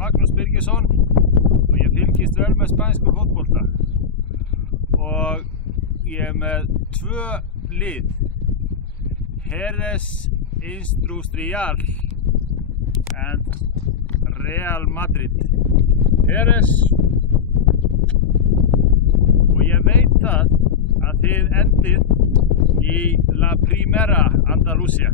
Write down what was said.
Magnús Birgisson og ég fylgist vel með spænsku fótbolta og ég með 2 lið, Jerez Industrial and Real Madrid. Jerez, og ég veit það að þið endið í La Primera Andalusia.